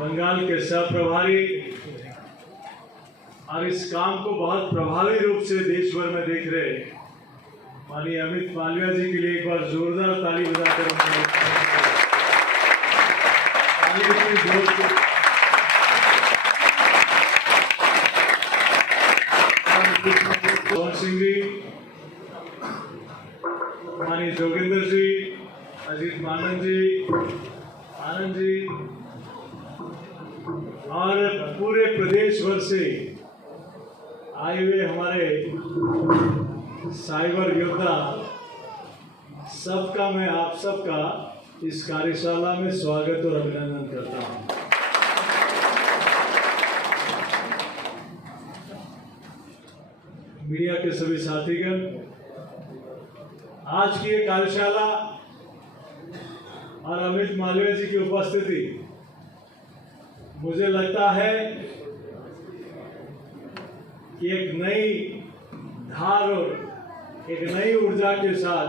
बंगाल के सह प्रभारी और इस काम को बहुत प्रभावी रूप से देश भर में देख रहे माननीय अमित मालविया जी के लिए एक बार जोरदार ताली बजाकर सिंह जी, माननीय जोगिंदर जी, अजीत आनंद जी और पूरे प्रदेश भर से आए हुए हमारे साइबर योद्धा, सबका मैं आप सबका इस कार्यशाला में स्वागत और अभिनंदन करता हूं। मीडिया के सभी साथीगण, आज की ये कार्यशाला और अमित मालविया जी की उपस्थिति मुझे लगता है कि एक नई धार और एक नई ऊर्जा के साथ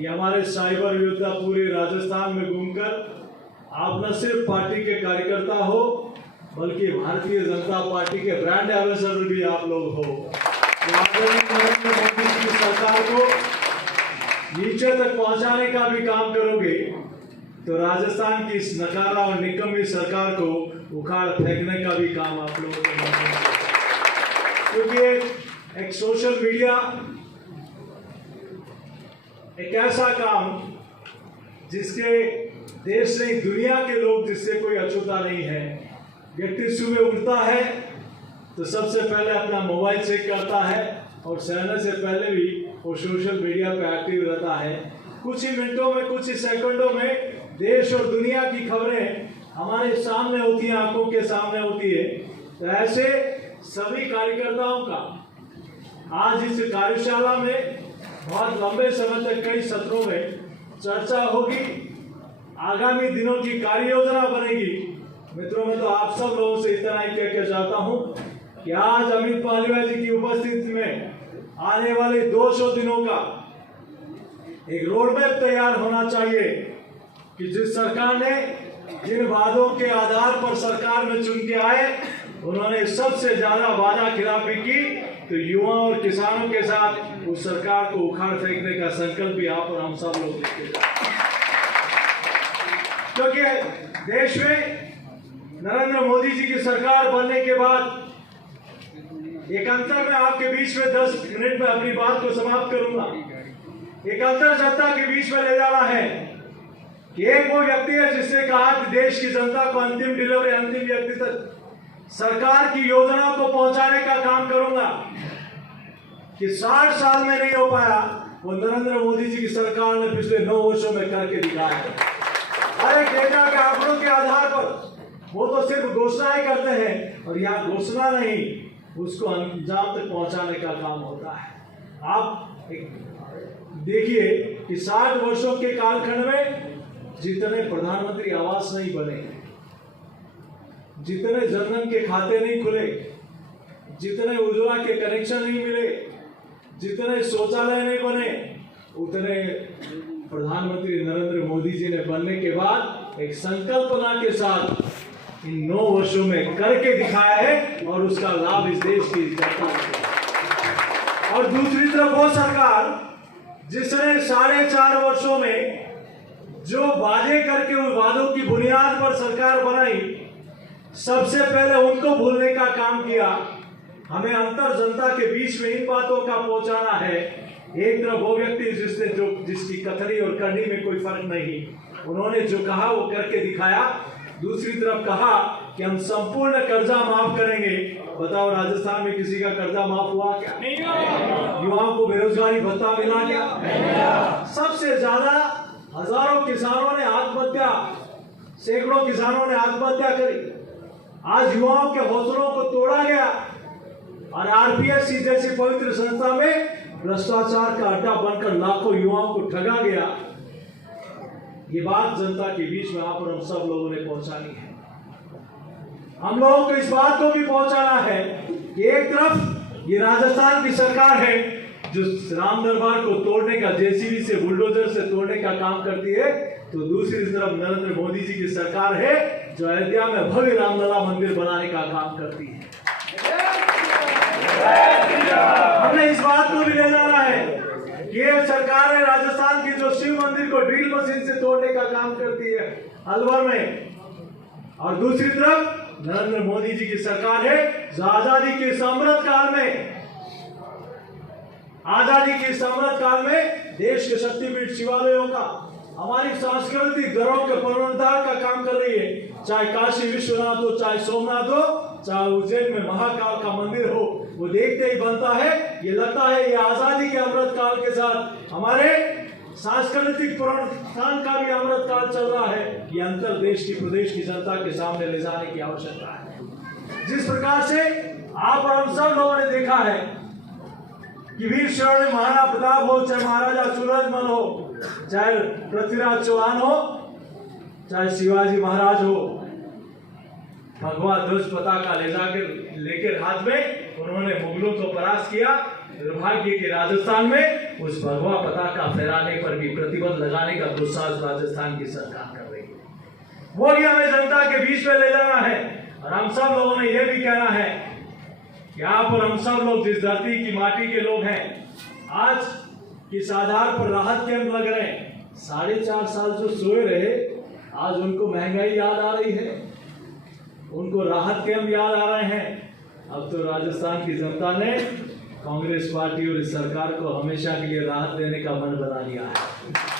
ये हमारे साइबर योद्धा पूरे राजस्थान में घूमकर आप न सिर्फ पार्टी के कार्यकर्ता हो बल्कि भारतीय जनता पार्टी के ब्रांड एम्बेसडर भी आप लोग हो। नरेंद्र मोदी की सरकार को नीचे तक पहुंचाने का भी काम करोगे तो राजस्थान की इस नकारा और निकम्मी सरकार को उखाड़ फेंकने का भी काम आप लोगों को, क्योंकि एक सोशल मीडिया एक ऐसा काम जिसके देश नहीं दुनिया के लोग जिससे कोई अछूता नहीं है। व्यक्ति सुबह उठता है तो सबसे पहले अपना मोबाइल चेक करता है और सोने से पहले भी वो सोशल मीडिया पे एक्टिव रहता है। कुछ ही मिनटों में, कुछ ही सेकंडों में देश और दुनिया की खबरें हमारे सामने होती हैं, आंखों के सामने होती है। तो ऐसे सभी कार्यकर्ताओं का आज इस कार्यशाला में बहुत लंबे समय तक कई सत्रों में चर्चा होगी, आगामी दिनों की कार्य योजना बनेगी। मित्रों, मैं तो आप सब लोगों से इतना ही कहना चाहता हूं कि आज अमित मालविया जी की उपस्थिति में आने वाले 200 दिनों का एक रोडमैप तैयार होना चाहिए कि जिस सरकार ने जिन वादों के आधार पर सरकार में चुन के आए उन्होंने सबसे ज्यादा वादा खिलाफी की, तो युवाओं और किसानों के साथ उस सरकार को उखाड़ फेंकने का संकल्प भी आप और हम सब लोग लेके जाए। क्योंकि देश में नरेंद्र मोदी जी की सरकार बनने के बाद एक अंतर में आपके बीच में 10 मिनट में अपनी बात को समाप्त करूंगा। एक अंतर जनता के बीच में ले जाना है कि एक वो व्यक्ति है जिसने कहा कि देश की जनता को अंतिम डिलीवरी, अंतिम व्यक्ति तक सरकार की योजनाओं को पहुंचाने का काम करूंगा कि 60 साल में नहीं हो पाया वो नरेंद्र मोदी जी की सरकार ने पिछले 9 वर्षों में करके दिखाया है। हर एक डेटा के आंकड़ों के आधार पर वो तो सिर्फ घोषणाएं करते हैं और यहाँ घोषणा नहीं, उसको अंजाम तक पहुंचाने का काम होता है। आप देखिए कि 60 वर्षों के कालखंड में जितने प्रधानमंत्री आवास नहीं बने, जितने जनधन के खाते नहीं खुले, जितने उज्ज्वला के कनेक्शन नहीं मिले, जितने शौचालय नहीं बने, उतने प्रधानमंत्री नरेंद्र मोदी जी ने बनने के बाद एक संकल्पना के साथ इन 9 वर्षों में करके दिखाया है और उसका लाभ इस देश की जनता को। और दूसरी तरफ वो सरकार जिसने 4.5 वर्षों में जो वादे करके उन वादों की बुनियाद पर सरकार बनाई, सबसे पहले उनको भूलने का काम किया। हमें अंतर जनता के बीच में इन बातों का पहुंचाना है। एक तरफ वो व्यक्ति जिसकी कथनी और करनी में कोई फर्क नहीं, उन्होंने जो कहा वो करके दिखाया। दूसरी तरफ कहा कि हम संपूर्ण कर्जा माफ करेंगे। बताओ, राजस्थान में किसी का कर्जा माफ हुआ क्या? नहीं। युवाओं को बेरोजगारी भत्ता मिला क्या? सबसे ज्यादा हजारों किसानों ने आत्महत्या, सैकड़ों किसानों ने आत्महत्या करी। आज युवाओं के हौसलों को तोड़ा गया और आरपीएससी जैसी पवित्र संस्था में भ्रष्टाचार का अड्डा बनकर लाखों युवाओं को ठगा गया। ये बात जनता के बीच में आप और हम सब लोगों ने पहुंचानी है। हम लोगों को इस बात को भी पहुंचाना है कि एक तरफ ये राजस्थान की सरकार है जो राम दरबार को तोड़ने का, जेसीबी से, बुलडोजर से तोड़ने का काम करती है, तो दूसरी तरफ नरेंद्र मोदी जी की सरकार है जो अयोध्या में भव्य रामलला मंदिर बनाने का काम करती है। हमने इस बात को भी ले जाना है कि ये सरकार है राजस्थान की जो शिव मंदिर को ड्रिल मशीन से तोड़ने का काम करती है अलवर में, और दूसरी तरफ नरेंद्र मोदी जी की सरकार है जो आजादी के अमृत काल में देश के शक्तिपीठ शिवालयों का, हमारी सांस्कृतिक धरोहर के पुनरुद्धार का काम कर रही है। चाहे काशी विश्वनाथ हो, चाहे सोमनाथ हो, चाहे उज्जैन में महाकाल का मंदिर हो, वो देखते ही बनता है ये लगता है ये आजादी के अमृत काल के साथ हमारे सांस्कृतिक पुनरुत्थान का भी अमृत काल चल रहा है। ये अंतर देश की प्रदेश की जनता के सामने ले जाने की आवश्यकता है। जिस प्रकार से आप और हम सब लोगों ने देखा है कि वीर शिरोमणि महाराणा प्रताप हो, चाहे महाराजा सूरजमल हो, चाहे पृथ्वीराज चौहान हो, चाहे शिवाजी महाराज हो, भगवा ध्वज पताका लेकर हाथ में उन्होंने मुगलों को परास्त किया। दुर्भाग्य के राजस्थान में उस भगवा पताका फहराने पर भी प्रतिबंध लगाने का दुस्साहस राजस्थान की सरकार कर रही है। वो भी हमें जनता के बीच में ले जाना है और हम सब लोगों ने यह भी कहना है कि आप और हम सब लोग जिस धरती की माटी के लोग हैं, आज किस आधार पर राहत कैंप लग रहे हैं। 4.5 साल जो सोए रहे, आज उनको महंगाई याद आ रही है, उनको राहत कैंप याद आ रहे हैं। अब तो राजस्थान की जनता ने कांग्रेस पार्टी और इस सरकार को हमेशा के लिए राहत देने का मन बना लिया है।